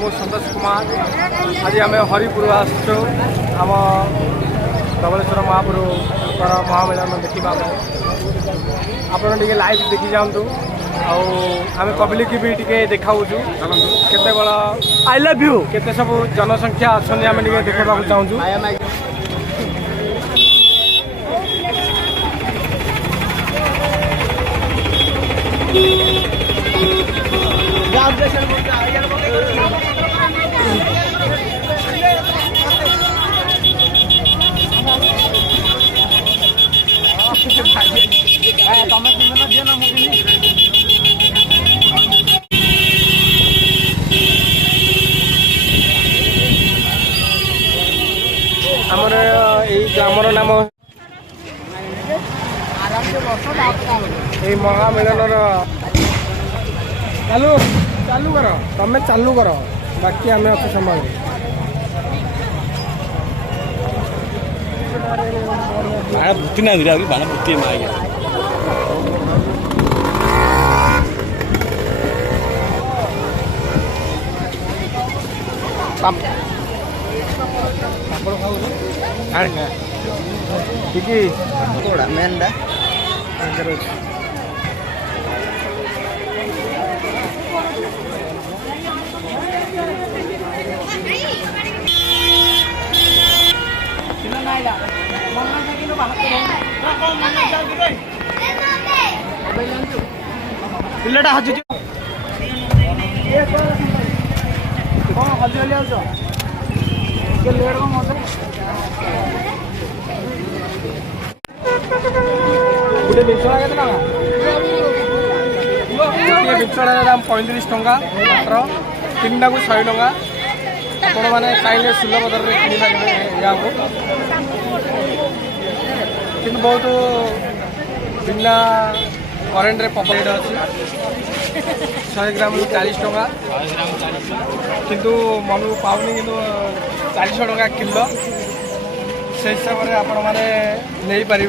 मु संतोष कुमार। आज आम हरिपुर आसचु आम धवलेश्वर महाप्रभु महामेलन देखा आप लाइव देखी जातु आम पब्लिक भी टे देखाऊँ केते बड़ा आई लव यू केते सब जनसंख्या अच्छा आम देखा चाहूँ। आमर ग्रामर नाम महामेलन चालू चालू कर तमें चालू कर बाकी आम अच्छे संभाल मेन पिलाटा हजु गोटे बिछड़ा के बिछड़ा दाम 35 टंका मात्र 3टा को 100 टंका आपण मैंने चाहिए सुलभ दर में किनी पारे या कि बहुत बिना करेन्ट पॉपुलेट अच्छी 100 ग्राम 40 टंका किंतु मन को पाऊनी कि 400 टंका किलो से हिसाब से आपण मैंने नहीं पारे।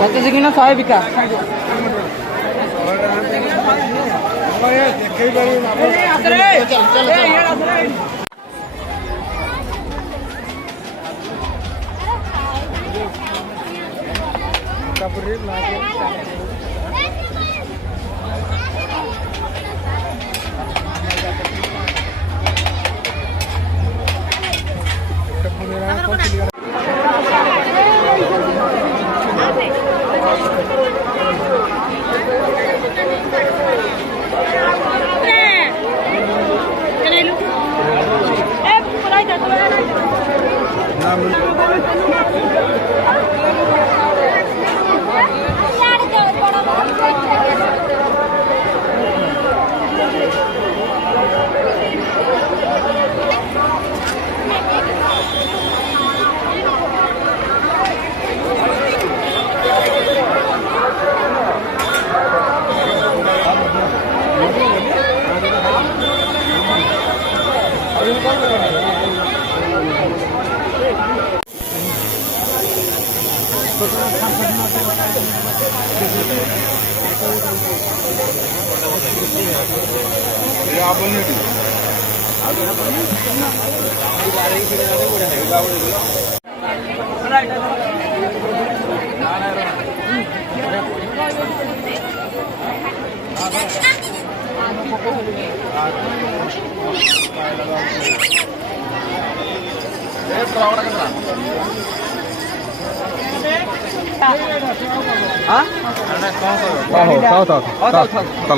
गोटे किना 100 बिका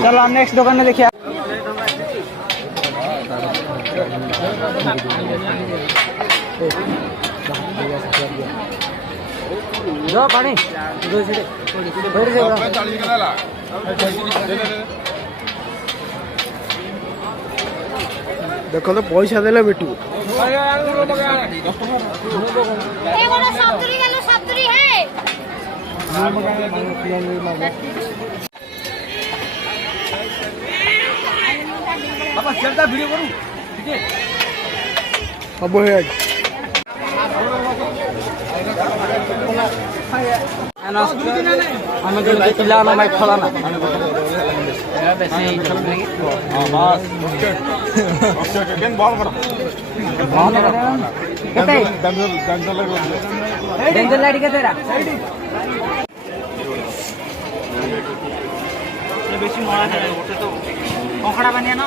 चलो हम नेक्स्ट दुकान में देखिए। जो पानी देखो तो पैसा देले बेटू बाबा चलता वीडियो करूं ठीक है सब है हमें जो पिला ना मैं खला ना डेंजर लाइट के तेरा बेसी मरा है तो कंखड़ा बनिया ना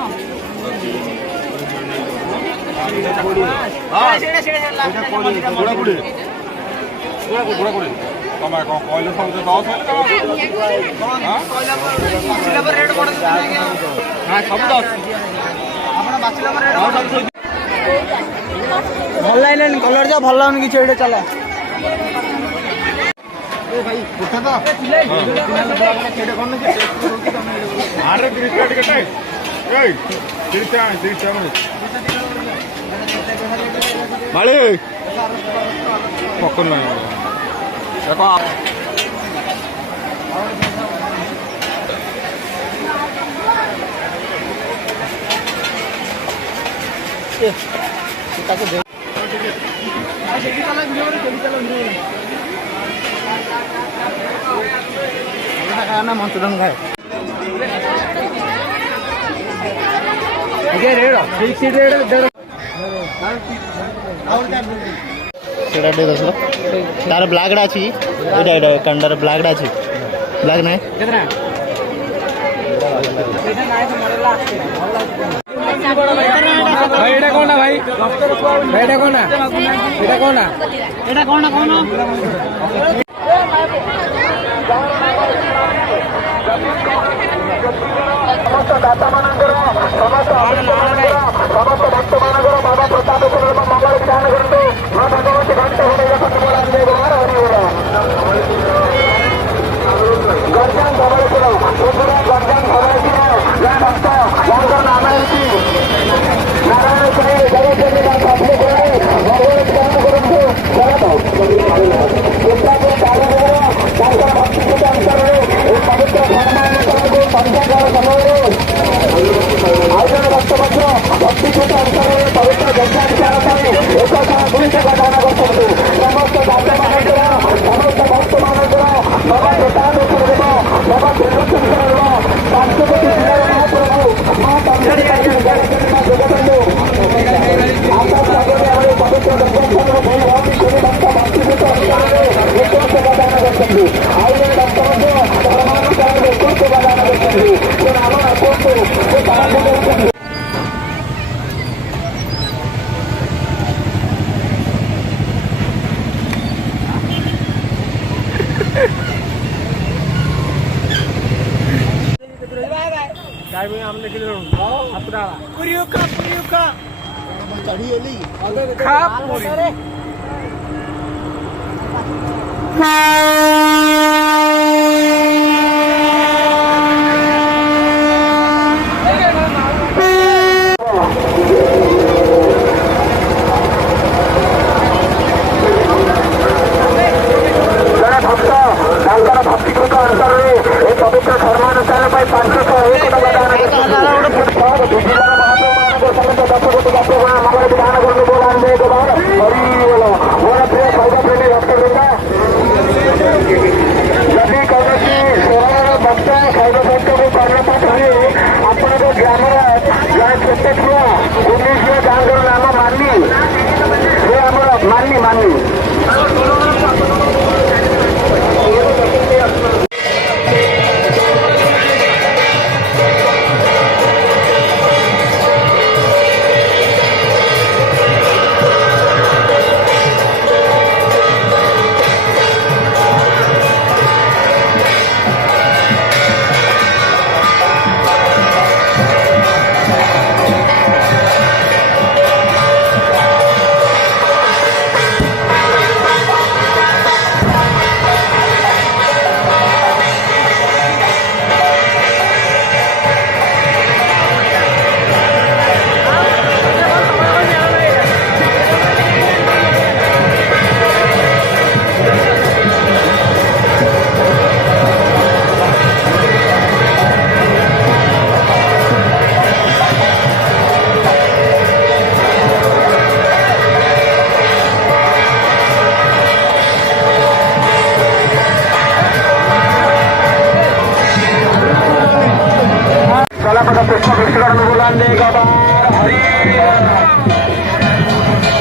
ତମେ କଣ କହିଲେ ସବୁ ତ ଦଶ ଭଲ ଲାଗିଲାନି କଲର ଯା ଭଲ ଲାଗୁନି କିଛି ଏଇଟା ଚାଲ ମାଳି ପକନ ଦେଖ ना मंच रंग है रेड ठीक सीट रेड সেটা দিয়ে দশ তার ব্ল্যাকটা আছে এটা এটা কান্ডার ব্ল্যাকটা আছে ব্ল্যাক নাই कितना এটা নাই তো মডেল আছে ভাই এটা কোনটা ভাই ভাই এটা কোনটা এটা কোনটা এটা কোন না কোন ସମସ୍ତ ଦାତାମାନଙ୍କର ସମସ୍ତ ସମସ୍ତ ଭକ୍ତମାନଙ୍କର ବାବା ପ୍ରତାପେଶ୍ୱର ମଙ୍ଗଳ ବିଧାନ କରନ୍ତୁ ମା ଭଗବତୀ ଘଣ୍ଟ ଘୋଡ଼େଇବା ଫଟବୋଳା ବ୍ୟବହାର ହରିବୋଳ ଗଞ୍ଜାମ ଧବଳେଶ୍ୱର ସୁନ୍ଦର ଗଞ୍ଜାମ ଧବଳେଶ୍ୱର ଜୟ ଭକ୍ତ ଯାହାଙ୍କର ନାମ ହେଉଛି ନାରାୟଣ ସାହି ଜଗତୀ ନାଥ ଭଗବତୀ ବିଧାନ କରନ୍ତୁ ଚିନ୍ତାକୁ ଚାରିନଗର ତାଙ୍କର ଭକ୍ତିପୂତ ଅଞ୍ଚଳରେ ଏହି ପବିତ୍ର ଧର୍ମାନୁଷ୍ଠାନକୁ ସନ୍ଧ୍ୟାକାଳ ସମୟରେ ଆଉ ଜଣେ ଭକ୍ତ ମଧ୍ୟ ଭକ୍ତିପୂତ ଅଞ୍ଚଳରେ ପବିତ୍ର ଗଞ୍ଜାବିଚାର ପାଇଁ ଏକ ସହ ଦୁଇଶହ ଦାନ କରୁଛନ୍ତି ସମସ୍ତ ଦାତାମାନଙ୍କର ସମସ୍ତ ଭକ୍ତମାନଙ୍କର ବାବା ପ୍ରତାପେଶ୍ୱର ଦେବ ବାବା ତ୍ରିଲୋଚନେଶ୍ୱର ଦେବ ପାଞ୍ଚପତି ଜିଲ୍ଲାର ମହାପ୍ରଭୁ ମା ତନ୍ମୟୀ ଜଗବନ୍ଧୁ ଆଶା ସାଗରରେ ଆମର ପବିତ୍ର ଗଞ୍ଜାମର ବହୁ ଭକ୍ତି ଶୁଣି ଭକ୍ତ ଭକ୍ତିପୂତ ଅଞ୍ଚଳରେ ଏକୋଇଶ ଦାନ କରୁଛନ୍ତି ଆଉ ଜଣେ ଭକ୍ତ ମଧ୍ୟ ଧର୍ମାନୁଷ୍ଠାନରେ ଏକୋଇଶ ଦାନ କରୁଛନ୍ତି ସେ ନାମ କୁହନ୍ତୁ ସେ ସାହାଯ୍ୟ କରୁଛନ୍ତି गाय में हमने किधर अपना पूरी का खा पूरी ଜଣେ ଭକ୍ତ ତାଙ୍କର ଭକ୍ତିପୂତ ଅଞ୍ଚଳରେ ଏହି ପବିତ୍ର ଧର୍ମାନୁଷ୍ଠାନ ପାଇଁ 501 ଟଙ୍କା ଦାନ ଜିଲ୍ଲାର ମହାପ୍ରଭୁମାନଙ୍କ ସମେତ 10 କୋଟି ଯାତ୍ରୀଗଣ ମଙ୍ଗଳ ବିଧାନ କରନ୍ତୁ ବୋଲାନ୍ତେ ଗୋବାର ହରିବୋଳ ମୋର ପ୍ରିୟ ଶୈବପ୍ରେମୀ ଭକ୍ତବୃନ୍ଦ ଯଦି କୌଣସି ଷୋହଳର ଭକ୍ତ ଶୈବ ଭକ୍ତକୁ କର୍ଣ୍ଣପାଠ ହୁଏ ଆପଣଙ୍କ ଗ୍ରାମର ଜଣେ ଛୋଟ ଛୁଆ 19 ଯାହାଙ୍କର ନାମ ମାନି ସେ ଆମର ମାନି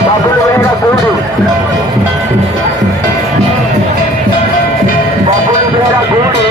बाबुल बेड़ा गोड़ी बाबुल बेड़ा गोड़ी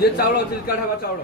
ये चावल चिल्का ढाबा चावल